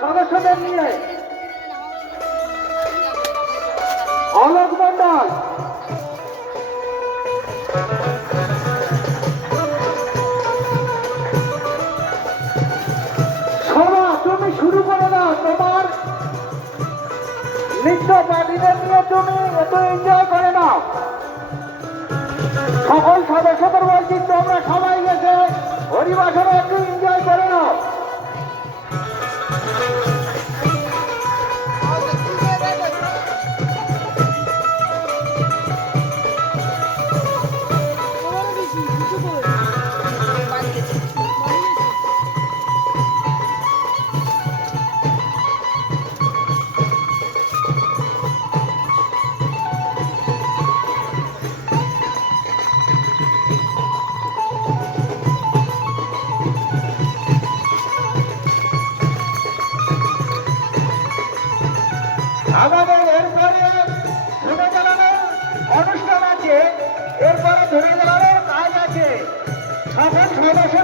সদস্যদের নিয়ে অলোক মন্ডল, শোভা তুমি শুরু করে দাও। তোমার নৃত্য পার্টিদের নিয়ে তুমি একটু এনজয় করে নাও। সকল সদস্যদের বলছি তোমরা সবাই গেছে হরিবাসনে একটু এনজয় করে নাও। আমাদের এরপরে ধুনে জ্বালানোর অনুষ্ঠান আছে, এরপরে ধুনে জ্বালানোর কাজ আছে। সকল সদস্য